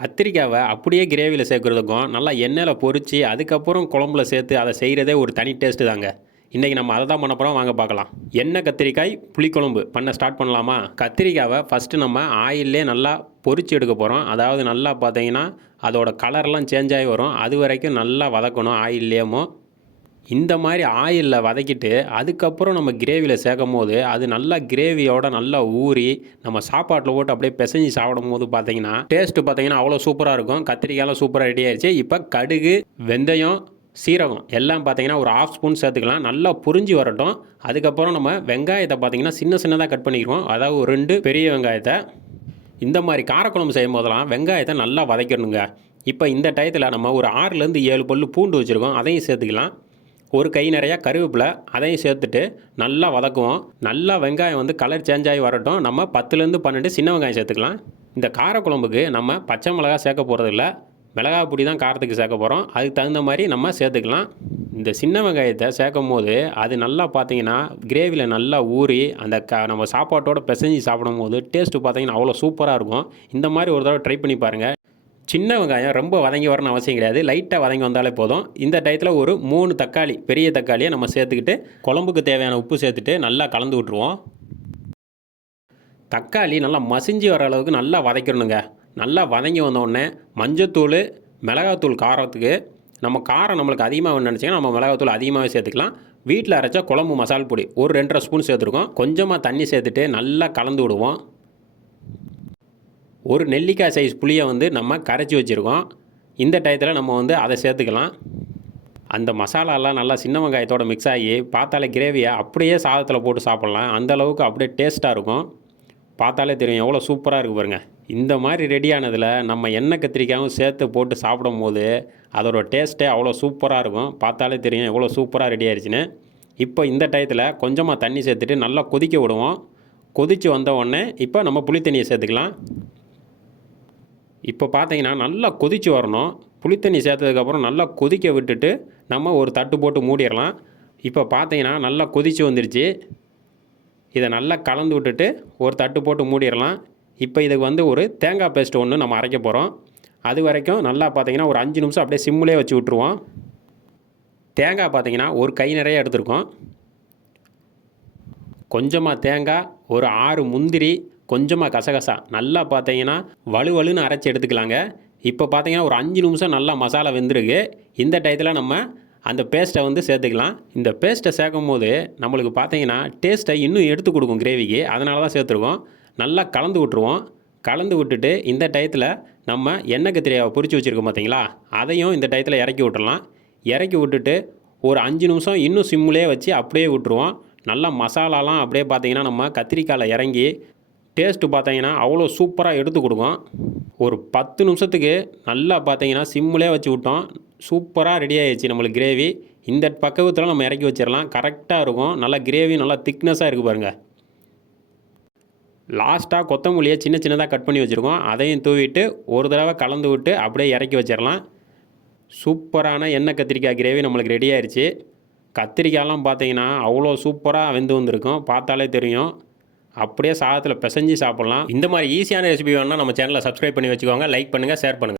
கத்திரிக்காவ அப்படியே கிரேவியில சேர்க்குறதுக்கும், நல்லா எண்ணெயில பொரிச்சு, அதுக்கப்புறம் குழம்புல சேர்த்து அத செய்றதே ஒரு தனி டேஸ்ட்டு தாங்க. இன்னைக்கு நம்ம அத தான் பண்ண போறோம். வாங்க பார்க்கலாம். எண்ணெய் கத்திரிக்காய் புளிக்குழம்பு பண்ண ஸ்டார்ட் பண்ணலாமா? கத்திரிக்காவ ஃபர்ஸ்ட்டு நம்ம ஆயில்லே நல்லா பொரிச்சு எடுக்க போறோம். அதாவது நல்லா பார்த்தீங்கன்னா, அதோட கலர்லாம் சேஞ்ச் ஆகி வரும். அதுவரைக்கும் நல்லா வதக்கணும் ஆயில்லேயும். இந்த மாரி ஆயில்ல வதக்கிட்டு, அதுக்கப்புறம் நம்ம கிரேவியில சேர்க்கும்போது, அது நல்லா கிரேவியோட நல்லா ஊறி, நம்ம சாப்பாட்டில போட்டு அப்படியே பெசஞ்சு சாப்பிடும்போது பார்த்தீங்கன்னா, டேஸ்ட்டு பார்த்தீங்கன்னா, அவ்வளோ சூப்பரா இருக்கும். கத்திரிக்காய்லாம் சூப்பரா ரெடி ஆயிருச்சு. இப்ப கடுகு, வெந்தயம், சீரகம் எல்லாம் பார்த்தீங்கன்னா, ஒரு 1/2 ஸ்பூன் சேர்த்துக்கலாம். நல்லா பொரிஞ்சு வரட்டும். அதுக்கப்புறம் நம்ம வெங்காயத்த பார்த்தீங்கன்னா, சின்ன சின்னதா கட் பண்ணிக்குவோம். அதாவது ஒரு 2 பெரிய வெங்காயத்த. இந்த மாரி காரக்குழம்பு செய்யும்போதெல்லாம் வெங்காயத்த நல்லா வதக்கிடணுங்க. இப்ப இந்த டயத்துல நம்ம ஒரு 6லேருந்து 7 பல்லு பூண்டு வச்சிருக்கோம். அதையும் சேர்த்துக்கலாம். ஒரு கை நிறையா கருவேப்பிலை அதையும் சேர்த்துட்டு நல்லா வதக்குவோம். நல்லா வெங்காயம் வந்து கலர் சேஞ்ச் ஆகி வரட்டும். நம்ம 10லேருந்து 12 சின்ன வெங்காயம் சேர்த்துக்கலாம். இந்த காரக்குழம்புக்கு நம்ம பச்சை மிளகா சேர்க்க போகிறதில்ல. மிளகா பொடி தான் காரத்துக்கு சேர்க்க போகிறோம். அதுக்கு தகுந்த மாதிரி நம்ம சேர்த்துக்கலாம். இந்த சின்ன வெங்காயத்தை சேர்க்கும் போது அது நல்லா பார்த்தீங்கன்னா கிரேவியில் நல்லா ஊறி அந்த நம்ம சாப்பாட்டோட பிசைஞ்சு சாப்பிடும்போது டேஸ்ட்டு பார்த்தீங்கன்னா அவ்வளோ சூப்பராக இருக்கும். இந்த மாதிரி ஒரு தடவை ட்ரை பண்ணி பாருங்கள். சின்ன வெங்காயம் ரொம்ப வதங்கி வரணும்னு அவசியம் கிடையாது. லைட்டாக வதங்கி வந்தாலே போதும். இந்த டயத்தில் ஒரு 3 தக்காளி, பெரிய தக்காளியை நம்ம சேர்த்துக்கிட்டு, குழம்புக்கு தேவையான உப்பு சேர்த்துட்டு நல்லா கலந்து விட்ருவோம். தக்காளி நல்லா மசிஞ்சு வர அளவுக்கு நல்லா வதக்கிடணுங்க. நல்லா வதங்கி வந்தோடனே மஞ்சத்தூள், மிளகாத்தூள் காரத்துக்கு நம்ம காரம் நம்மளுக்கு அதிகமாக வேணும்னு நினச்சிங்கன்னா நம்ம மிளகாத்தூள் அதிகமாகவே சேர்த்துக்கலாம். வீட்டில் அரைச்ச குழம்பு மசால் பொடி ஒரு 2½ ஸ்பூன் சேர்த்துருக்கோம். கொஞ்சமாக தண்ணி சேர்த்துட்டு நல்லா கலந்து விடுவோம். ஒரு நெல்லிக்காய் சைஸ் புளியை வந்து நம்ம கரைச்சி வச்சுருக்கோம். இந்த டயத்தில் நம்ம வந்து அதை சேர்த்துக்கலாம். அந்த மசாலாலாம் நல்லா சின்ன வெங்காயத்தோட மிக்ஸ் ஆகி பார்த்தாலே கிரேவியை அப்படியே சாதத்தில் போட்டு சாப்பிட்லாம். அந்த அளவுக்கு அப்படியே டேஸ்ட்டாக இருக்கும். பார்த்தாலே தெரியும் எவ்வளோ சூப்பராக இருக்குது பாருங்கள். இந்த மாதிரி ரெடியானதில் நம்ம எண்ணெய் கத்திரிக்காயும் சேர்த்து போட்டு சாப்பிடும்போது அதோட டேஸ்ட்டே அவ்வளோ சூப்பராக இருக்கும். பார்த்தாலே தெரியும் எவ்வளோ சூப்பராக ரெடி ஆயிடுச்சுன்னு. இப்போ இந்த டயத்தில் கொஞ்சமாக தண்ணி சேர்த்துட்டு நல்லா கொதிக்க விடுவோம். கொதித்து வந்த உடனே இப்போ நம்ம புளி தண்ணியை சேர்த்துக்கலாம். இப்போ பார்த்தீங்கன்னா நல்லா கொதித்து வரணும். புளித்தண்ணி சேர்த்ததுக்கப்புறம் நல்லா கொதிக்க விட்டுட்டு நம்ம ஒரு தட்டு போட்டு மூடிடலாம். இப்போ பார்த்தீங்கன்னா நல்லா கொதித்து வந்துருச்சு. இதை நல்லா கலந்து விட்டுட்டு ஒரு தட்டு போட்டு மூடிடலாம். இப்போ இதுக்கு வந்து ஒரு தேங்காய் பேஸ்ட் ஒன்று நம்ம அரைக்க போகிறோம். அது வரைக்கும் நல்லா பார்த்தீங்கன்னா ஒரு 5 நிமிஷம் அப்படியே சிம்மிலே வச்சு விட்ருவோம். தேங்காய் பார்த்தீங்கன்னா ஒரு கை நிறைய எடுத்துருக்கோம். கொஞ்சமாக தேங்காய், ஒரு 6 முந்திரி, கொஞ்சமாக கசகசா நல்லா பார்த்தீங்கன்னா வலுவலுன்னு அரைச்சி எடுத்துக்கலாங்க. இப்போ பார்த்தீங்கன்னா ஒரு 5 நிமிஷம் நல்லா மசாலா வெந்திருக்கு. இந்த டயத்தில் நம்ம அந்த பேஸ்ட்டை வந்து சேர்த்துக்கலாம். இந்த பேஸ்ட்டை சேர்க்கும் போது நம்மளுக்கு பார்த்தீங்கன்னா டேஸ்ட்டை இன்னும் எடுத்து கொடுக்கும் கிரேவிக்கு. அதனால தான் சேர்த்துருக்கோம். நல்லா கலந்து விட்ருவோம். கலந்து விட்டுட்டு இந்த டயத்தில் நம்ம எண்ணெய் கத்திரிக்காயை பொரிச்சு வச்சுருக்கோம் பார்த்தீங்களா, அதையும் இந்த டயத்தில் இறக்கி விட்டுறலாம். இறக்கி விட்டுட்டு ஒரு 5 நிமிஷம் இன்னும் சிம்மிலே வச்சு அப்படியே விட்டுருவோம். நல்லா மசாலாலாம் அப்படியே பார்த்தீங்கன்னா நம்ம கத்திரிக்காயில் இறங்கி டேஸ்ட்டு பார்த்தீங்கன்னா அவ்வளோ சூப்பராக எடுத்து கொடுக்கும். ஒரு 10 நிமிஷத்துக்கு நல்லா பார்த்தீங்கன்னா சிம்மிலே வச்சு விட்டோம். சூப்பராக ரெடி ஆகிடுச்சு நம்மளுக்கு கிரேவி. இந்த பக்குவத்தில் நம்ம இறக்கி வச்சிடலாம். கரெக்டாக இருக்கும். நல்லா கிரேவி நல்லா திக்னஸாக இருக்குது பாருங்கள். லாஸ்ட்டாக கொத்தமல்லியை சின்ன சின்னதாக கட் பண்ணி வச்சுருக்கோம். அதையும் தூவிட்டு ஒரு தடவை கலந்து விட்டு அப்படியே இறக்கி வச்சிடலாம். சூப்பரான எண்ணெய் கத்திரிக்காய் கிரேவி நம்மளுக்கு ரெடி ஆயிடுச்சு. கத்திரிக்காயெலாம் பார்த்தீங்கன்னா அவ்வளோ சூப்பராக வெந்து வந்திருக்கும். பார்த்தாலே தெரியும். அப்படியே சாதத்தில் பிசைஞ்சு சாப்பிட்லாம். இந்த மாதிரி ஈஸியான ரெசிபி வேணும்னா நம்ம சேனலை சப்ஸ்கிரைப் பண்ணி வச்சுக்கோங்க. லைக் பண்ணுங்கள், ஷேர் பண்ணுங்கள்.